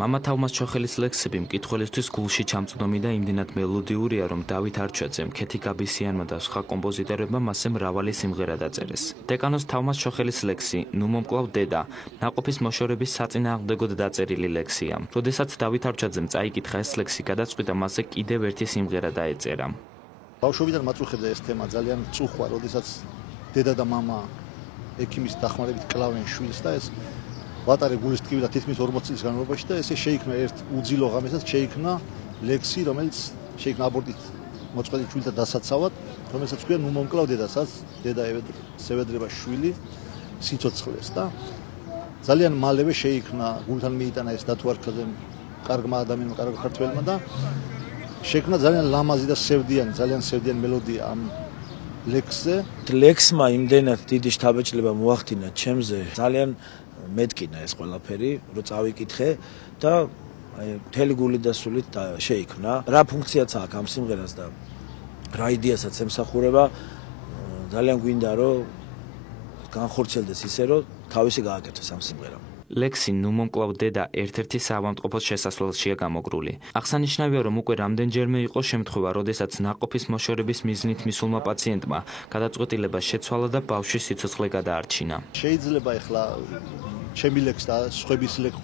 მამა თაუმას ჩოხელის ლექსები მკითხველისთვის გულში ჩამწვდომი და იმდენად მელოდიურია, რომ დავით არჩაძემ, ქეთი გაბისიანმა და სხვა კომპოზიტორებმა მასზე მრავალი სიმღერა დაწერეს. დეკანოს თაუმას ჩოხელის ლექსი „ნუ მომკლავ დედა“ ნაყოფის მოშორების საწინააღმდეგოდ დაწერილი ლექსია. როდესაც დავით არჩაძემ წაიკითხა ეს ლექსი, გადაწყვიტა მასზე კიდევ ერთი სიმღერა დაეწერა. ბავშვობიდან მაწუხებდა ეს თემა, ძალიან წუხვა, როდესაც დედა და მამა ექიმის დახმარებით კლავენ შვილს და ეს ვატარე გულის ტკივილი და თითქმის 40 წლის განმავლობაში და ესე შეიქმნა ერთ უძილო ღამესაც შეიქმნა ლექსი, რომელიც შეიქმნა აბორტით მოწყვლილი შვილთა დასაცავად, რომელსაც ქვია ნუ მომკლავ დედასაც, დედა სევედრება შვილი სიცოცხლეს და ძალიან მალევე შეიქმნა გულთან მიიტანა ეს დათუ არჩაძემ კარგმა ადამიანმა, კარგ ქართველმა და შეიქმნა ძალიან ლამაზი და სევდიანი, ძალიან სევდიანი მელოდია ამ ლექსზე. ლექსმა იმდენად დიდი შთაბეჭდილება მოახდინა ჩემზე, ძალიან მეთკინა ეს ყველაფერი, რომ წავიკითხე და მთელი გული და სულით შეიქმნა. რა ფუნქციაც აქვს ამ სიმღერას და რა იდეასაც ემსახურება, ძალიან გვინდა რომ განხორციელდეს ისე, რომ თავისი გააკეთოს ამ სიმღერამ. ლექსი „ნუ მომკლავ დედა“ ერთ-ერთი საავადმყოფოს შესასვლელშია გამოგრული. აღსანიშნავია, რომ უკვე რამდენჯერმე იყო შემთხვევა, როდესაც ნაყოფის მოშორების მიზნით მისულმა პაციენტმა გადაწყვეტილება შეცვალა და ბავშვის სიცოცხლე გადაარჩინა. შეიძლება ეხლა ჩემი ლექსი და სხვების ლექსი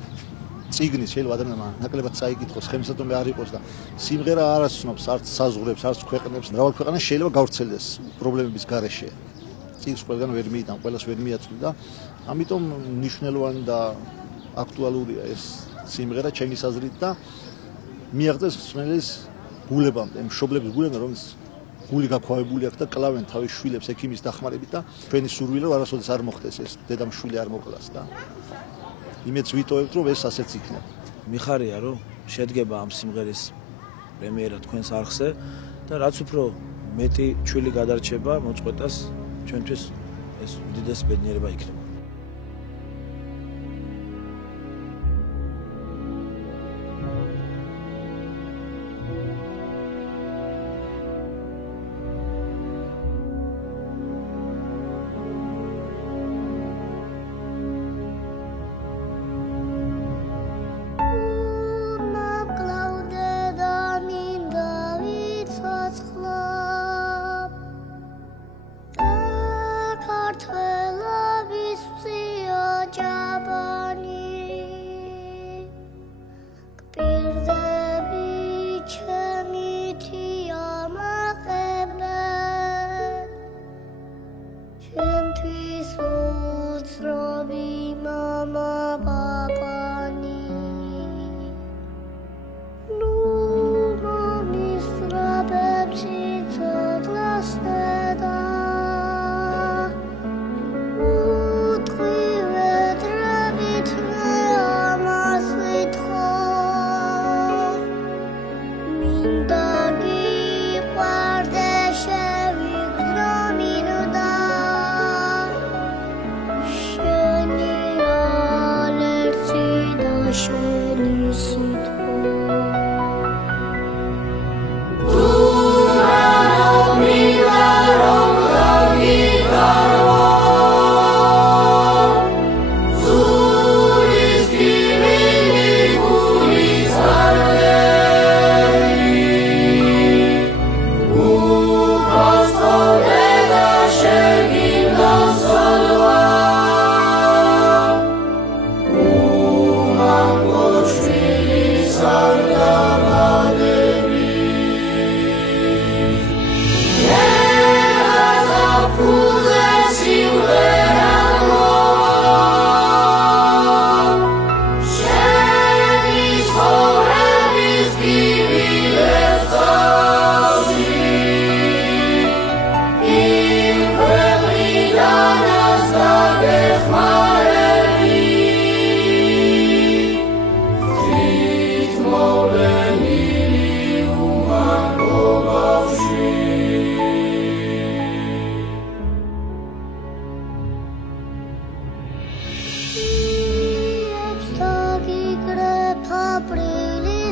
წიგნის შეიძლება ადამიანმა ნაკლებად წაიკითხოს, ხელმისაწვდომი არ იყოს და სიმღერა არ ასცნობს არც საზღვრებს, არც ქვეყნებს. მრავალ ქვეყანაში შეიძლება გავრცელდეს პრობლემების გარეშე. წიგნს ყველგან ვერ მიიტან, ყველას ვერ მიაწვდი და ამიტომ მნიშვნელოვანი და აქტუალურია ეს სიმღერა ჩემი აზრით და მიაღწევს მსმენელის გულებამდე, მშობლების გულებამდე, რომელიც გული გაქვავებული აქვს და კლავენ თავის შვილებს ექიმის დახმარებით და ჩვენი სურვილია რომ არასოდეს არ მოხდეს ეს დედამ შვილი არ მოკლას და იმედს ვიტოვებთ რომ ეს ასეც იქნება. მიხარია რომ შედგება ამ სიმღერის პრემიერა თქვენს არხზე და რაც უფრო მეტი ჩვილი გადარჩება მოწყვეტას ჩვენთვის ეს უდიდესი ბედნიერება იქნება. Aprile,